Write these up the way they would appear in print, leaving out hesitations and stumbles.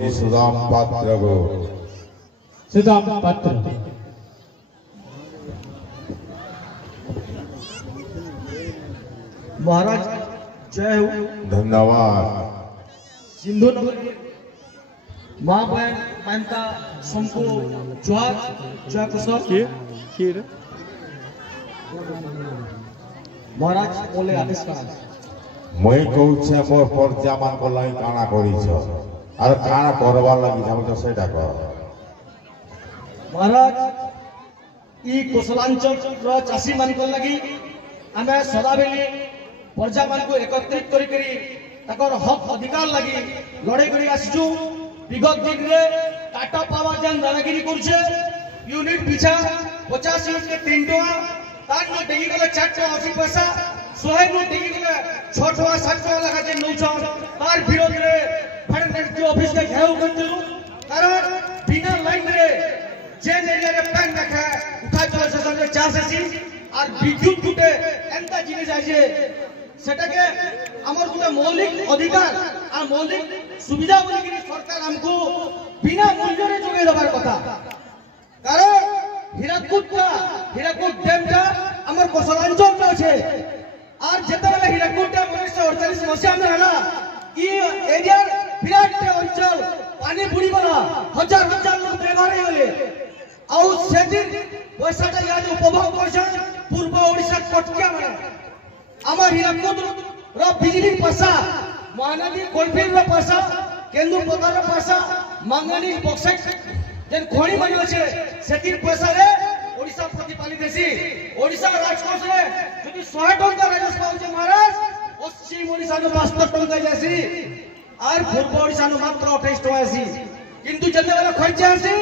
जी सुदाम पात्र को सुदाम पात्र महाराज जय हो। धन्यवाद। सिंधु नगर माँ बहन मानता सबको जोहार जय कुशल। महाराज बोले आदेश करा मुई कहूछे मोर पर्चा मान को लाई काना करिछ आर काना करबा लागि हम सेटा कर। महाराज ई कोसलांचल रो चासी मान को लगी आमे सदा बेली प्रजा मान को एकत्रित करी करी तकर हक अधिकार लगी लड़ाई करी आसछु। विगत दिन रे टाटा पावर जन दादागिरी करछे यूनिट पिछा 50 यूनिट के 3 टका तार न डेगी गले 4 टका 80 पैसा 100 नु डेगी गले 6 टका 7 टका लगा जे नौछ तार विरोध रे फाइनेंस के ऑफिस के घेराव करथिलु। कारण बिना लाइन रे जे एरिया रे पैन रखा उठा चला से चाहसी और विद्युत गुटे एंता जिनिस आजे सेटाके हमर गुटे मौलिक अधिकार आ मौलिक सुविधा बोली कि सरकार हमको बिना मूल्य रे जोगे दबार कथा। कारण हीराकुद डैम टा हमर कोसलांचल में छे और जेते बेले हीराकुद डैम 1948 मसिया में हला ई एरिया विराट अंचल पानी बुड़ी गला हजार हजार लोग बेघर हो गले आ से दिन पैसाटा याद उपभोग करछन पूर्व ओडिसा कटकिया में हमर हीराकुद रो बिजली पैसा महानदी कोलफिल्ड रो पैसा केंदुपत्तर रो पैसा मंगनी बॉक्साइट जेन खणी माने छे सेतिर पैसा रे ओडिसा प्रतिपालित हेसी। ओडिसा राजकोष रे जदि 100 टका राजस्व पाउजे महाराज पश्चिम ओडिसा नो 72 टका जासी और पूर्व ओडिसा नो मात्र 28 टका आसी। किंतु जते बेला खर्च आसी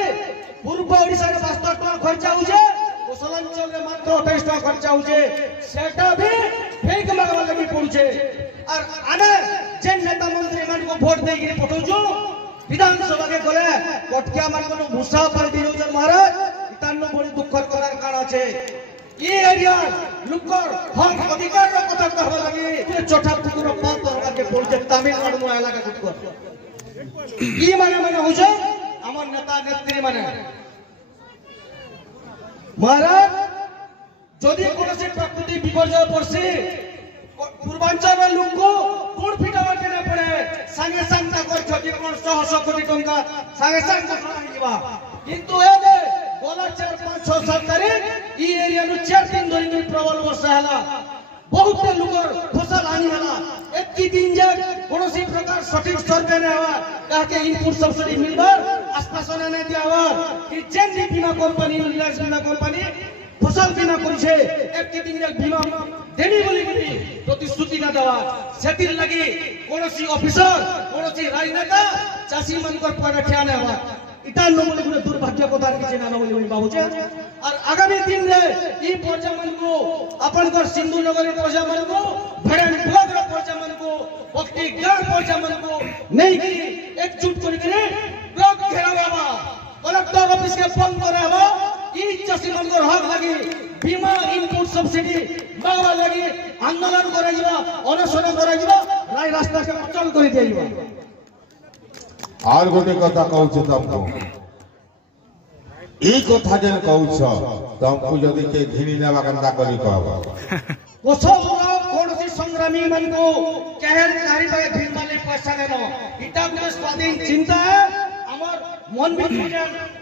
पूर्व ओडिसा रे 72 टका खर्च होजे कोसलांचल रे मात्र 28 टका खर्च होजे सेटा भी फेक लगवा लगी पड़ुछे। और आने जेन नेता मंत्री मान को वोट देगी पठौजो विधानसभा के गले कटकिया मान को भूसा पार्टी रोजन महाराज इतानो बड़ी दुखद करार काना छे। ई एरिया लुकर हक अधिकार रो कथा कहबा लागि चोठा पुकुर पात सरकार के पड़ुछे तमिलनाडु में इलाका कुटकर ई माने होजे हमर नेता नेत्री माने महाराज जदि कोनोसी प्राकृतिक विपर्यय पड़सी पूर्वांचल लोक को कोन फिटावा के न पड़े संगे संग कर क्षति कोन 100 कोटी टंका संगे संग घोषणा हिबा। किंतु ए दे गोला 4 5 6 7 तारीख ई एरिया नु 4 दिन धरि प्रबल वर्षा हला बहुत लोकर फसल हानि हला। एक की दिन जे कोनोसी प्रकार सठिक सर्वे न हवा काके इनपुट सब्सिडी मिलबार आश्वासन न दियावा कि जेन बीमा कंपनी रिलायंस बीमा कंपनी फसल बीमा करछे एक के दिन बीमा देनी बोली कि प्रतिश्रुति न देवा सेतिर लगी कोनोसी ऑफिसर कोनोसी राजनेता चासी मन कर पर ठियाने हवा इता न बोली गुने दुर्भाग्य कथा कि ना बोली बाबू छे। और आगामी दिन रे ई प्रजा मन को अपन कर सिंधु नगर प्रजा मन को भड़न ब्लॉक रो प्रजा मन को भक्ति गांव प्रजा मन को नहीं कि एकजुट करके ब्लॉक घेरावा कलेक्टर ऑफिस के बंद करावा ई चासी मन को हक लगी बीमा इनपुट सब्सिडी मांगवा लगी आंदोलन कराइबा अनशन कराइबा राय रास्ता के अचल कर दिइबा। और गोटे कथा कहूछ तुमको ई कथा जेन कहूछ तुमको जदि के घिनी नेबा कंदा करी कहब कोसला कोनसी संग्रामी मन को कहर कारी बाय घिनबाले पैसा देनो इटा गुटे स्वाधीन चिंता है हमर मन में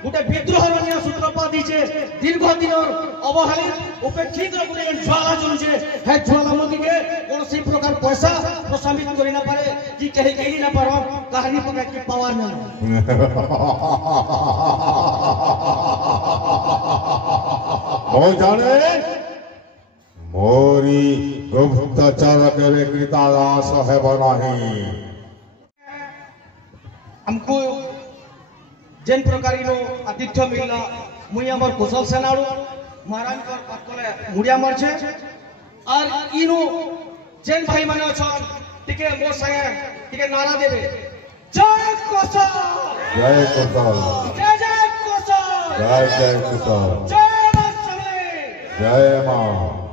गुटे विद्रोह रनिया सूत्रपात दिछे दीर्घ दिन अवहेलित उपेक्षित गुटे ज्वाला चलुछे हे ज्वालामुखी के कोनसी प्रकार पैसा प्रशमित करि ना पारे कि कहि ना पारो कहानी पका के पावर न हो जाने मोरी गुप्तचर के कृतादास है बनाही हमको जेन प्रकारी नो आतिथ्य मिलला मुई हमर कुशल सेनाडू महाराज कर पातले मुड़िया मरछे और इनो जेन भाई माने अछन टिके मोर संगे टिके नारा देबे जय कुशल जय कुशल जय जय कुशल जय जय कुशल जय मां जय मां।